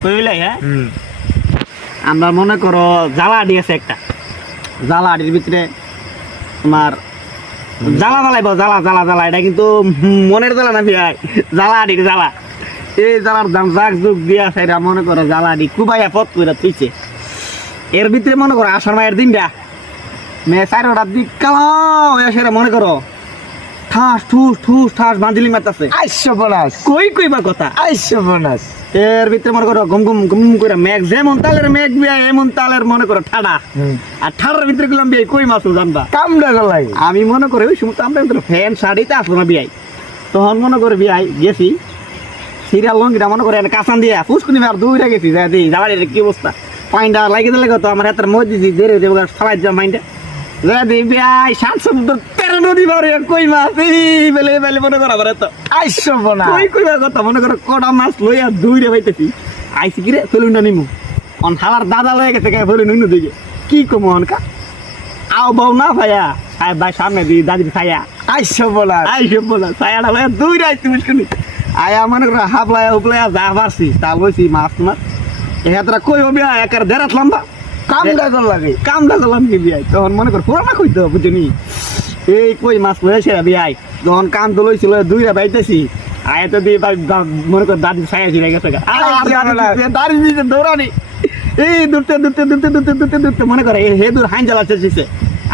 বুঝলে হ্যাঁ আমরা মনে করো জ্বালা আডি আছে একটা জ্বালা আডির ভিতরে তোমার জ্বালা জ্বালাইব জ্বালা জ্বালা জ্বালা এটা কিন্তু মনের জ্বালা না ভাই জ্বালা আডির জ্বালা এই জ্বালার দাম জাগ যুগ দিয়া সেটা মনে করো জ্বালা আডি কুবাইয়া পথ করে তুইছে এর ভিতরে মনে করো আষাঢ় মায়ের দিনটা মেয়ে চারোটার দিক কালো সেটা মনে করো ঠাস ঠুস ঠুস ঠাস বাঁধিলি মারতাছে আইসো বোনাস কই কইবা কথা আইসো বোনাস এর ভিতরে মনে করো গম গম গম করে মেঘ যেমন তালের মেঘ বিয়া এমন তালের মনে করো ঠাডা আর ঠাডার ভিতরে গেলাম বিয়ে কই মাছ জানবা কামড়া গলাই আমি মনে করি ওই সময় আমরা ভিতরে ফ্যান শাড়িতে আসবো না বিয়াই তখন মনে করে বিয়াই গেছি সিরিয়াল লঙ্গিটা মনে করে কাঁচান দিয়ে ফুসকুনি আর দৌড়ে গেছি যা দিই যাবার কি অবস্থা পাইনটা লাগিয়ে দিলে তো আমার হাতের মধ্যে দিছি দেরি দেবো সবাই যা মাইন্ডে যা দিই বিয়াই 7 সমুদ্র 13 নদী বাড়ি কই মাছ এই বেলে বেলে মনে করো আবার এত আইসো বোনাস কই কইবা কথা মনে করো কটা মাছ লইয়া দৌড়ে পাইতেছি আইসি কিরে ফেলুনটা নিমু অন হালার দাদা লয়ে গেছে গায়ে ফেলুন অন্য দিকে কি কমো অনকা আও বউ না ভাইয়া সাহেব ভাই সামনে দি দাদির ছায়া আইসো বোনাস আইসে বলা ছায়াটা লইয়া দৌড়ে আইছি মুশকিল আয়া মনে করো হাফলায়া উপলায়া যা পারছি তা লইছি মাছ তোমার এহাতরা কই হবি একার দেরাত লম্বা কামড়া গলাই কামটা করলাম কি বিয়াই তখন মনে কর পুরানা কইতো বুঝনি এই কই মাছ লয়েছে বিয়াই যখন কাম তো লইছিল দুইটা বাইতেছি আয় তো দিয়ে মনে কর দাদি ছায়া ছিল গেছে দাঁড়ি দিয়েছে দৌড়ানি এই দূরতে দূরতে দূরতে দূরতে দূরতে দূরতে মনে করে হে দূর হাইন জ্বালা চেয়েছে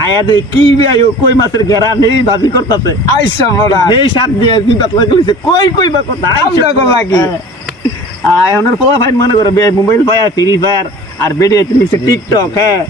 আয়া দে কি বিয়াই ও কই মাছের ঘেরা নেই ভাজি করতেছে আইসো বোনাস এই সাত দিয়ে জিবাত লাগলিছে কই কই বা কথা কামড়া গলাই এখন পোলা ফাইন মনে করে মোবাইল ফায়ার ফ্রি ফায়ার আর বেরিয়ে টিকটক হ্যাঁ